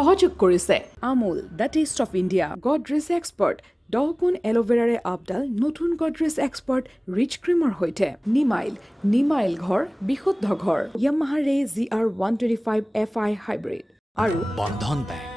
সহযোগ কৰিছে Amul the taste of India Godrej expert 10 গুণ এল'ভেৰাৰে আপডাল নতুন গডৰেজ এক্সপাৰ্ট ৰিচ ক্ৰীমৰ সৈতে নিমাইল ঘৰ বিশুদ্ধ ঘৰ য়ামাহা ৰে ZR125 FI হাইব্ৰিড আৰু বন্ধন বেংক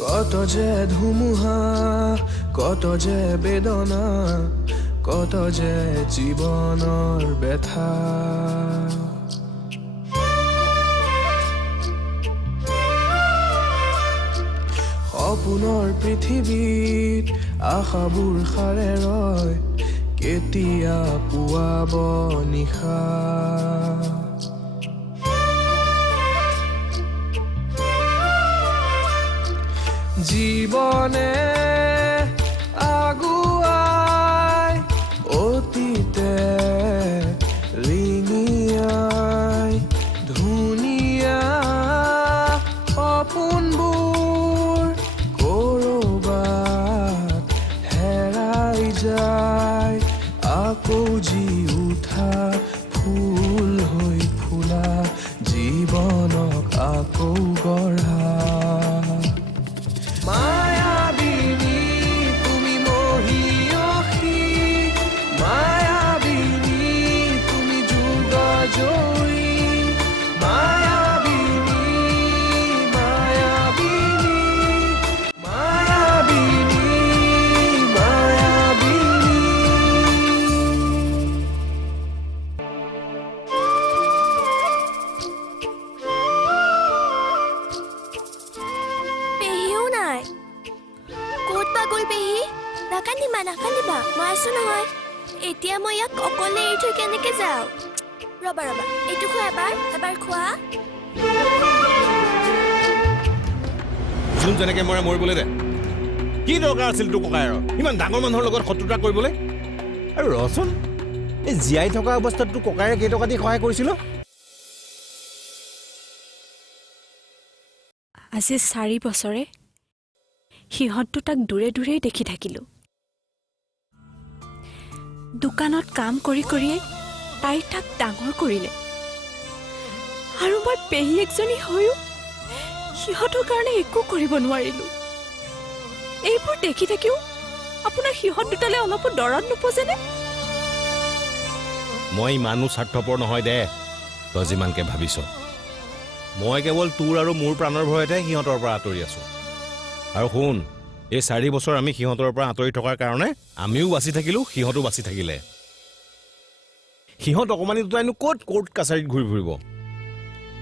কত যে ধুমুহা কত যে বেদনা কত যে জীৱনৰ ব্যথা সপোনৰ পৃথিৱীত আশাবোৰ সাৰে ৰয় কেতিয়া পুৱাব নিশা জীবনে আগুৱাই অতীতে ৰিঙিয়াই ধুনীয়া সপোনবোৰ কৰবাত হেৰাই যায় আকৌ জি উঠা ফুল হৈ ফুলা জীৱনক আকৌ গঢ়া মায়াবিনী তুমি মহিয়সী মায়াবিনী তুমি যুগ জয়ী মায়াবিনী মায়াবিনী মায়াবিনী মায়াবিনী পেহীও নাই ক'ত বা গ'ল পেহী নাকান্দিবা মই আছো নহয় এতিয়া মই ইয়াক অকলে এৰি থৈ কেনেকে যাওঁ ৰবা এইটো খোৱা এবাৰ খোৱা যোন যেনেকে মৰে মৰিবলৈ দে কি দৰকাৰ আছিল তোৰ ককাইৰ ইমান ডাঙৰ মানুহৰ লগত শত্ৰুতা কৰিবলৈ আৰু ৰচোন এই জীয়াই থকা অৱস্থাত তোৰ ককাইৰে কেইটকা দি সহায় কৰিছিল আজি 4 বছৰে সিহঁত দুটাক দূৰে দূৰেই দেখি থাকিলোঁ দোকানত কাম কৰি কৰিয়ে তাই তাক ডাঙৰ কৰিলে আৰু মই পেহী একজনী হৈও সিহঁতৰ কাৰণে একো কৰিব নোৱাৰিলোঁ এইবোৰ দেখি থাকিও আপোনাৰ সিহঁত দুটালে অলপো দৰদ নোপোজেনে মই ইমানো স্বাৰ্থপৰ নহয় দে তই যিমানকে ভাবিছ মই কেৱল তোৰ আৰু মোৰ প্ৰাণৰ ভয়তে সিহঁতৰ পৰা আঁতৰি আছো আৰু শুন এই 4 বছৰ আমি সিহঁতৰ পৰা আঁতৰি থকাৰ কাৰণে আমিও বাচি থাকিলোঁ সিহঁতো বাচি থাকিলে সিহঁত অকমানি দুটাইনো ক'ত কোৰ্ট কাছাৰীত ঘূৰি ফুৰিব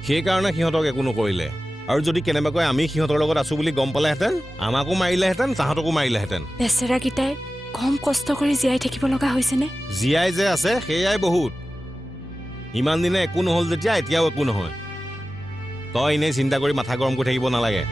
সেইকাৰণে সিহঁতক একো নকৰিলে আৰু যদি কেনেবাকৈ আমি সিহঁতৰ লগত আছো বুলি গম পালেহেঁতেন আমাকো মাৰিলেহেঁতেন তাহাঁতকো মাৰিলেহেঁতেন বেচেৰাকেইটাই কম কষ্ট কৰি জীয়াই থাকিব লগা হৈছেনে জীয়াই যে আছে সেয়াই বহুত ইমান দিনে একো নহ'ল যেতিয়া এতিয়াও একো নহয় তই এনেই চিন্তা কৰি মাথা গৰম কৰি থাকিব নালাগে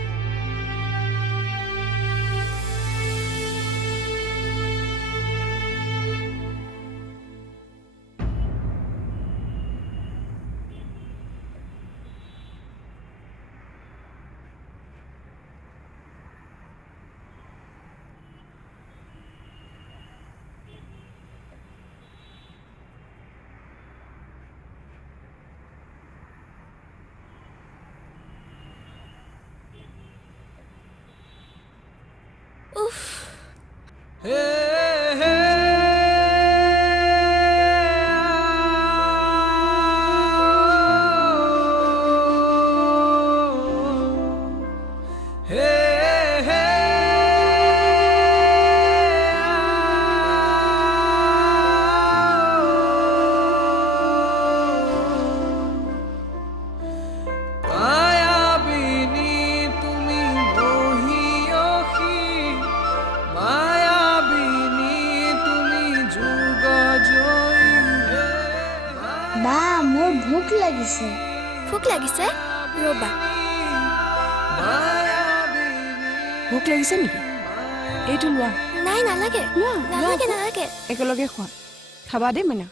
উফ ভোক লাগিছে ভোক লাগিছে ৰবা ভোক লাগিছে নেকি? এইটো লোৱা, নাই নালাগে লোৱা, নালাগে নালাগে একেলগে খোৱা। খাবা দেই মইনা।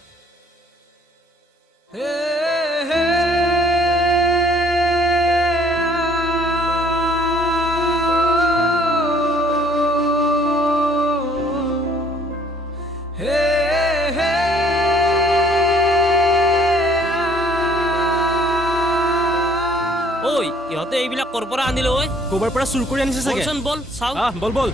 ঐ ইহঁতে এইবিলাক ক'ৰ পৰা আনিলে ঐ? ক'ৰবাৰ পৰা চুৰ কৰি আনিছে চাগে। বলচোন বল চাও। বল বল।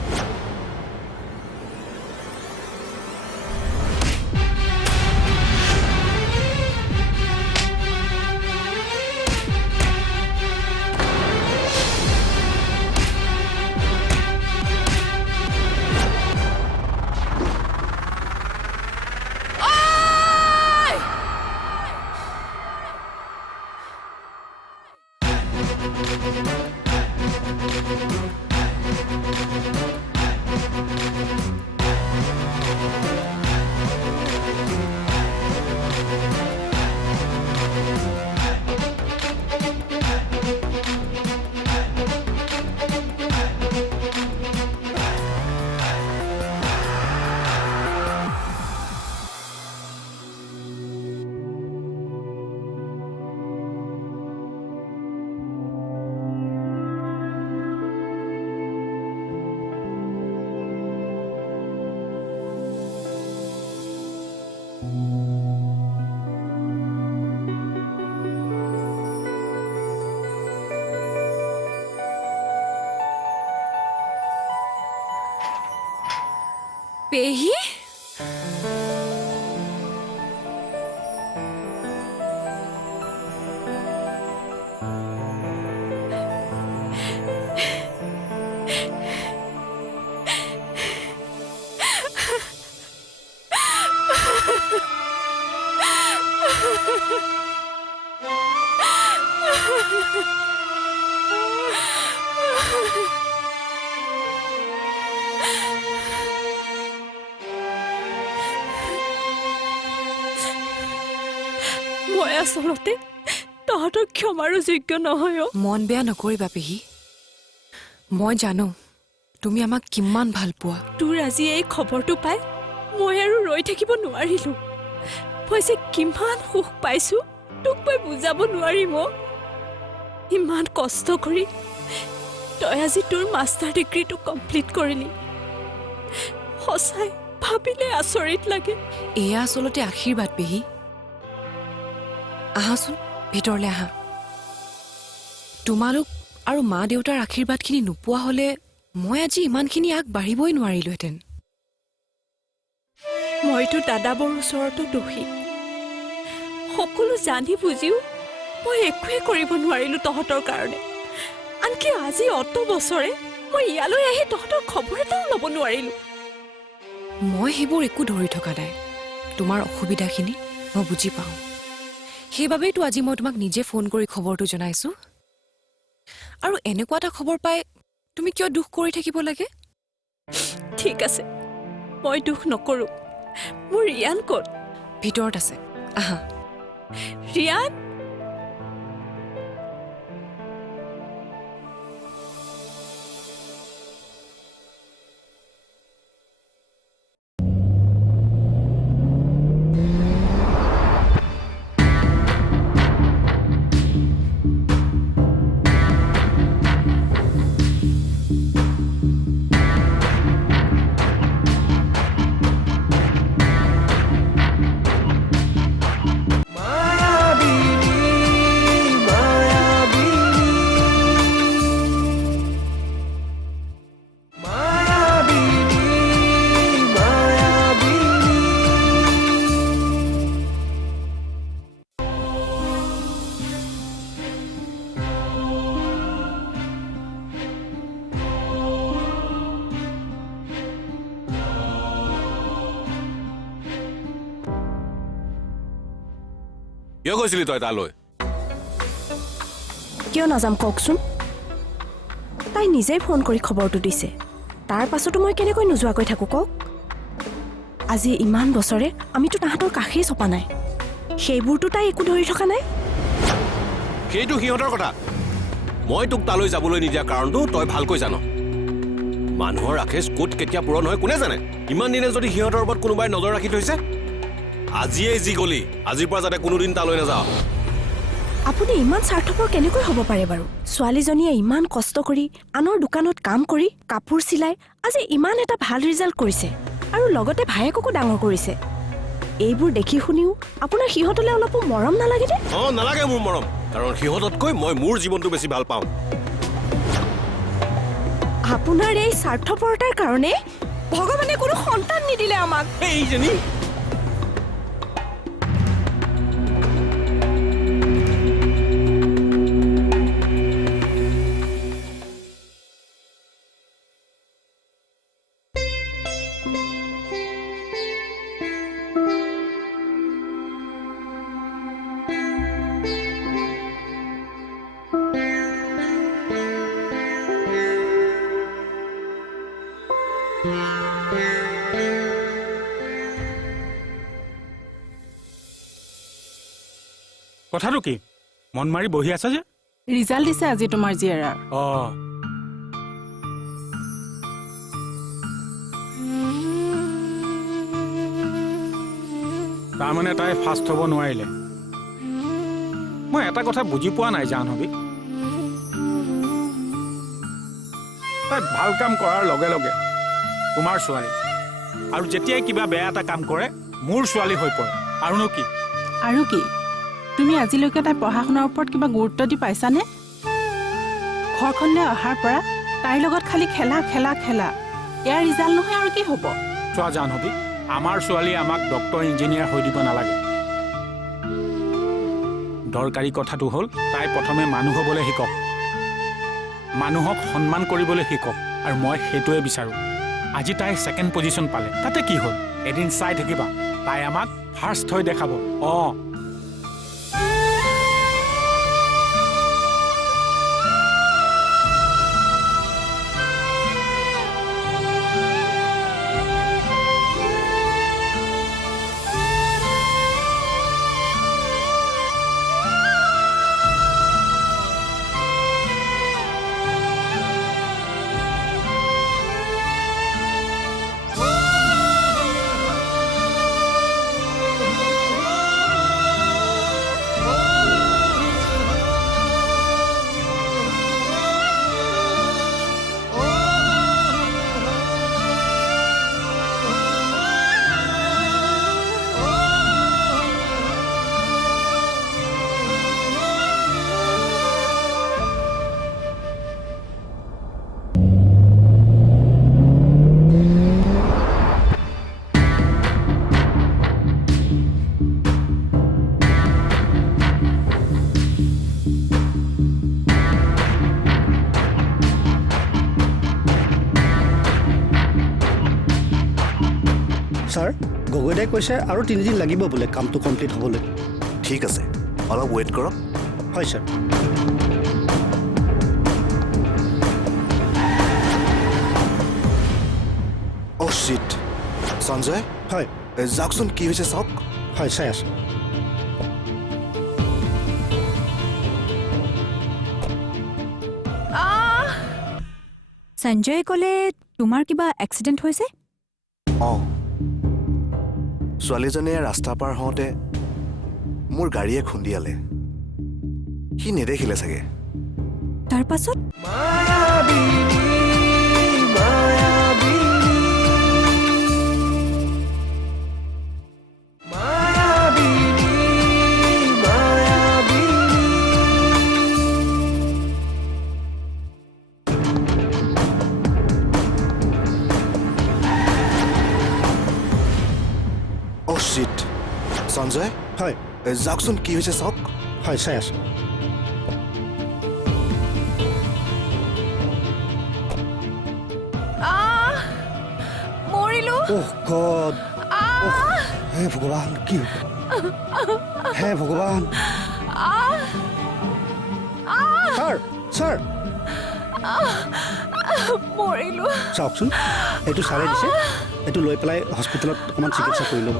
পেহী? মই আচলতে তহঁতৰ ক্ষমাৰো যোগ্য নহয়। মন বেয়া নকৰিবা পেহী। মই জানো তুমি আমাক কিমান ভাল পোৱা। তোৰ আজি এই খবৰটো পাই মই আৰু ৰৈ থাকিব নোৱাৰিলো। মই যে কিমান সুখ পাইছো তোক মই বুজাব নোৱাৰিম। ইমান কষ্ট কৰি তই আজি তোৰ মাষ্টাৰ ডিগ্ৰীটো কমপ্লিট কৰিলি। সঁচাই ভাবিলে আচৰিত লাগে। এয়া আচলতে আশীৰ্বাদ পেহী। আহাচোন ভিতৰলৈ আহা। তোমালোক আৰু মা দেউতাৰ আশীৰ্বাদখিনি নোপোৱা হ'লে মই আজি ইমানখিনি আগবাঢ়িবই নোৱাৰিলোহেঁতেন। মইতো দাদাবৰ ওচৰতো দোষী। সকলো জানি বুজিও মই একোৱে কৰিব নোৱাৰিলো তহঁতৰ কাৰণে। আনকি আজি অত বছৰে মই ইয়ালৈ আহি তহঁতৰ খবৰ এটাও ল'ব নোৱাৰিলো। মই সেইবোৰ একো ধৰি থকা নাই। তোমাৰ অসুবিধাখিনি মই বুজি পাওঁ। সেইবাবেইতো আজি মই তোমাক নিজে ফোন কৰি খবৰটো জনাইছো। আৰু এনেকুৱা এটা খবৰ পাই তুমি কিয় দুখ কৰি থাকিব লাগে? ঠিক আছে, মই দুখ নকৰো। মোৰ ৰিয়ান ক'ত? ভিতৰত আছে, আহা। ৰিয়ান? কিয় গৈছিলি তই তালৈ? কিয় নাযাম কওকচোন? তাই নিজেই ফোন কৰি খবৰটো দিছে। তাৰ পাছতো মই কেনেকৈ নোযোৱাকৈ থাকোঁ কওক? আজি ইমান বছৰে আমিতো তাহাঁতৰ কাষেই চপা নাই। সেইবোৰতো তাই একো ধৰি থকা নাই। সেইটো সিহঁতৰ কথা। মই তোক তালৈ যাবলৈ নিদিয়া কাৰণটো তই ভালকৈ জান। মানুহৰ ৰাকেশ ক'ত কেতিয়া পূৰণ হয় কোনে জানে? ইমান দিনে যদি সিহঁতৰ ওপৰত কোনোবাই নজৰ ৰাখি থৈছে, আজিয়েই যি গলি, আজিৰ পৰা যাতে কোনোদিন তালৈ নাযাওঁ। আপুনি ইমান স্বাৰ্থপৰ কেনেকৈ হ'ব পাৰে বাৰু? ছোৱালীজনীয়ে ইমান কষ্ট কৰি আনৰ দোকানত কাম কৰি কাপোৰ চিলাই আজি ইমান এটা ভাল ৰিজাল্ট কৰিছে আৰু লগতে ভায়েককো ডাঙৰ কৰিছে। এইবোৰ দেখি শুনিও আপোনাৰ সিহঁতলৈ অলপো মৰম নালাগেনে? নালাগে মোৰ মৰম, কাৰণ সিহঁততকৈ মই মোৰ জীৱনটো বেছি ভাল পাওঁ। আপোনাৰ এই স্বাৰ্থপৰতাৰ কাৰণে ভগৱানে কোনো সন্তান নিদিলে আমাক। এইজনী কথাটো কি? মন মাৰি বহি আছা যে? ৰিজাল্ট দিছে আজি তোমাৰ জীয়েৰাৰ। তাৰমানে তাই ফাৰ্ষ্ট হ'ব নোৱাৰিলে। মই এটা কথা বুজি পোৱা নাই জাহ্নৱী, তাই ভাল কাম কৰাৰ লগে লগে তোমাৰ ছোৱালী, আৰু যেতিয়াই কিবা বেয়া এটা কাম কৰে মোৰ ছোৱালী হৈ পৰে। আৰুনো কি? আৰু কি তুমি আজিলৈকে তাই পঢ়া শুনাৰ ওপৰত কিবা গুৰুত্ব দি পাইছানে? ঘৰখনলৈ অহাৰ পৰা তাইৰ লগত খালি খেলা খেলা খেলা, ইয়াৰ ৰিজাল্ট নহয় আৰু কি হ'ব? চোৱা জাহ্নৱী, আমাৰ ছোৱালীয়ে আমাক ডক্তৰ ইঞ্জিনিয়াৰ হৈ দিব নালাগে। দৰকাৰী কথাটো হ'ল তাই প্ৰথমে মানুহ হ'বলৈ শিকক, মানুহক সন্মান কৰিবলৈ শিকক, আৰু মই সেইটোৱে বিচাৰোঁ। আজি তাই ছেকেণ্ড পজিশ্যন পালে, তাতে কি হ'ল? এদিন চাই থাকিবা তাই আমাক ফাৰ্ষ্ট হৈ দেখাব। ছাৰ, গগৈদাই কৈছে আৰু 3 দিন লাগিব বোলে কামটো কমপ্লিট হ'বলৈ। ঠিক আছে, অলপ ৱেইট কৰক। হয় ছাৰ। শিট, সঞ্জয়। হয়। যাওকচোন, কি হৈছে চাওক। হয়, চাই আছোঁ। সঞ্জয়ে ক'লে তোমাৰ কিবা এক্সিডেণ্ট হৈছে? ছোৱালীজনীয়ে ৰাস্তা পাৰ হওঁতে মোৰ গাড়ীয়ে খুন্দিয়ালে। সি নেদেখিলে চাগে। তাৰ পাছত শিট, সঞ্জয়। হয়। যাওকচোন, কি হৈছে চাওক। হয়, চাই আছোঁ। মৰিলো। গড, হে ভগৱান, কি হ'ব? হে ভগৱান। ছাৰ, ছাৰ, মৰিলো। চাওকচোন, এইটো ছাৰে দিছে, এইটো লৈ পেলাই হস্পিটেলত অকণমান চিকিৎসা কৰি ল'ব।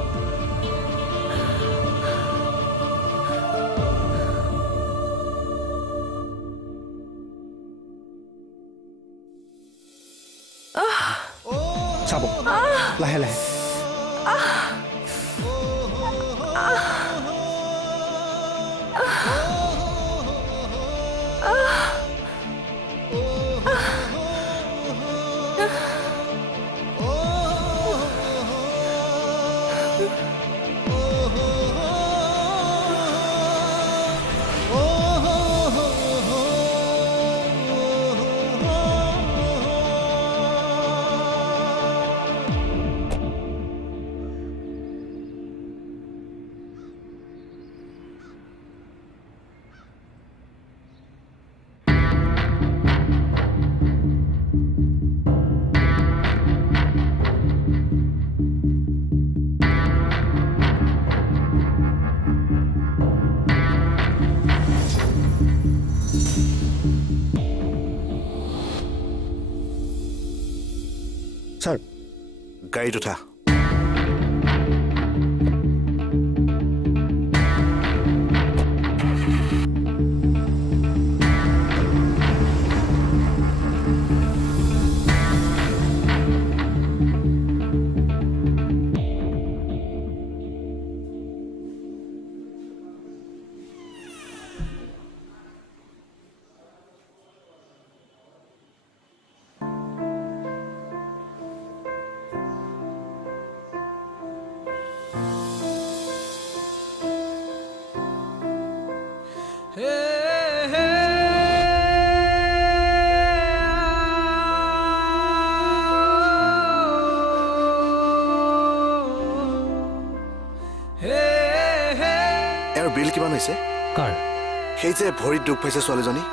চাব লাহে লাহে ছাৰ গাড়ীত উঠা এওঁৰ বিল কিমান হৈছে কাৰ সেই যে ভৰিত দুখ পাইছে ছোৱালীজনী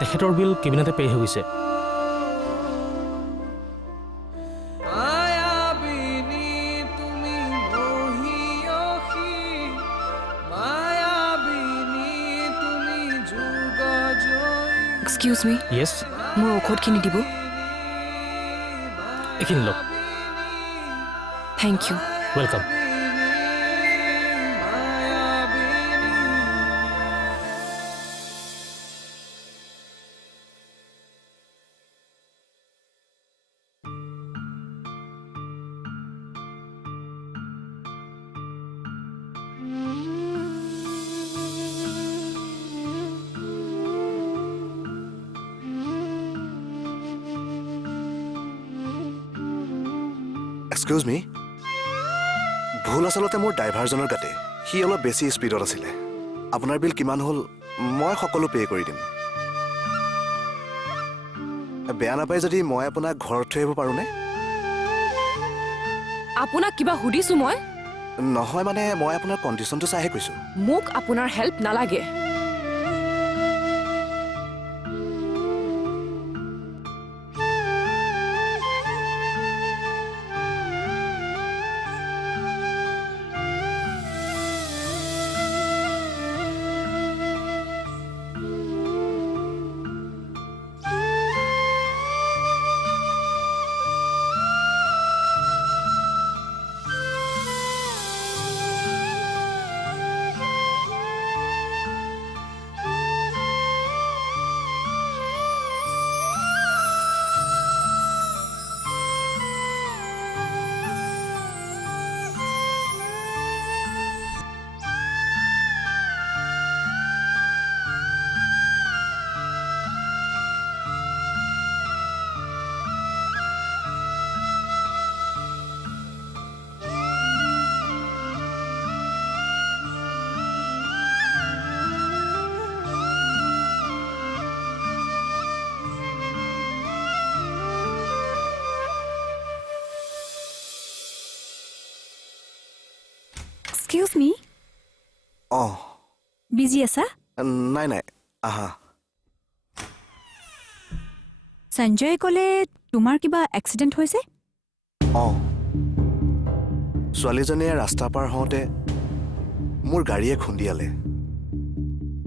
তেখেতৰ বিল কেবিনেটে পে' হৈ গৈছে মায়াবিনী তুমি মহিয়সী মায়াবিনী তুমি যুগ জয়ী এক্সকিউজ মি য়েছ মোৰ ঔষধখিনি দিব এইখিনি লওক থেংক ইউ ৱেলকাম এক্সকিউজ মি ভুল আচলতে মোৰ ড্ৰাইভাৰজনৰ গাতে সি অলপ বেছি স্পীডত আছিলে আপোনাৰ বিল কিমান হ'ল মই সকলো পে' কৰি দিম বেয়া নাপায় যদি মই আপোনাক ঘৰত থৈ আহিব পাৰোঁনে আপোনাক কিবা সুধিছো মই নহয় মানে মই আপোনাৰ কণ্ডিশ্যনটো চাইহে কৈছোঁ মোক আপোনাৰ হেল্প নালাগে এক্সকিউজ মি অঁ বিজি আছা নাই নাই আহা সঞ্জয়ে ক'লে তোমাৰ কিবা এক্সিডেণ্ট হৈছে অঁ ছোৱালীজনীয়ে ৰাস্তা পাৰ হওঁতে মোৰ গাড়ীয়ে খুন্দিয়ালে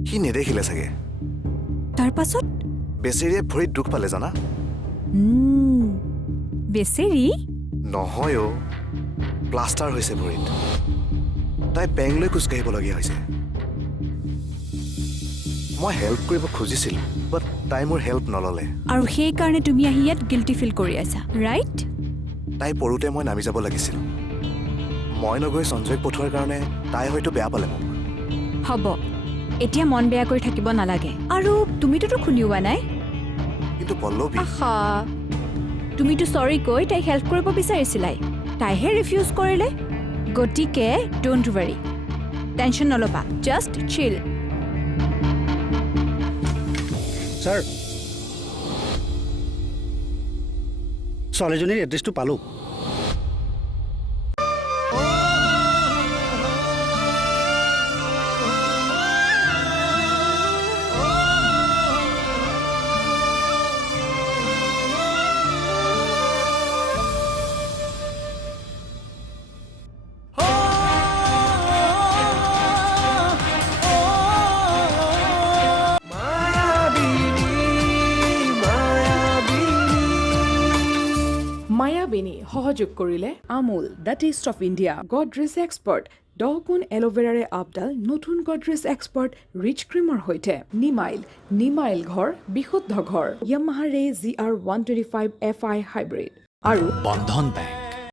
সি নেদেখিলে চাগে তাৰ পাছত বেচেৰীয়ে ভৰিত দুখ পালে জানা বেচেৰী নহয় অ' প্লাষ্টাৰ হৈছে ভৰিত তাই বেংক লৈ খোজকাঢ়িবলগীয়া হৈছে মই হেল্প কৰিব খুজিছিলোঁ বাট তাই মোৰ হেল্প নল'লে। আৰু সেইকাৰণে তুমি আহি ইয়াত গিল্টি ফিল কৰি আছা, ৰাইট? তাই পৰোঁতে মই নামি যাব লাগিছিল। মই নগৈ সঞ্জয়ক পঠোৱাৰ কাৰণে তাই হয়তো বেয়া পালে মোক। হ'ব, এতিয়া মন বেয়া কৰি থাকিব নালাগে। আৰু তুমিতোতো খুন্দিওৱা নাই। কিন্তু পল্লৱী, আহা, তুমিতো চৰি কৈ তাইক হেল্প কৰিব বিচাৰিছিলাই, তাইহে ৰিফিউজ কৰিলে। গতিকে ডোণ্ট ৱাৰি, টেনশ্যন নল'বা, জাষ্ট চিল। ছাৰ, ছোৱালীজনীৰ এড্ৰেছটো পালোঁ। মায়াবিনী সহযোগ কৰিলে Amul the taste of India, Godrej expert ডহগুণ এল'ভেৰাৰে আপডাল নতুন গডৰেজ এক্সপাৰ্ট ৰিচ ক্ৰীমৰ সৈতে নিমাইল ঘৰ বিশুদ্ধ ঘৰ, য়ামাহা ৰে ZR125 FI হাইব্ৰিড আৰু বন্ধন বেংক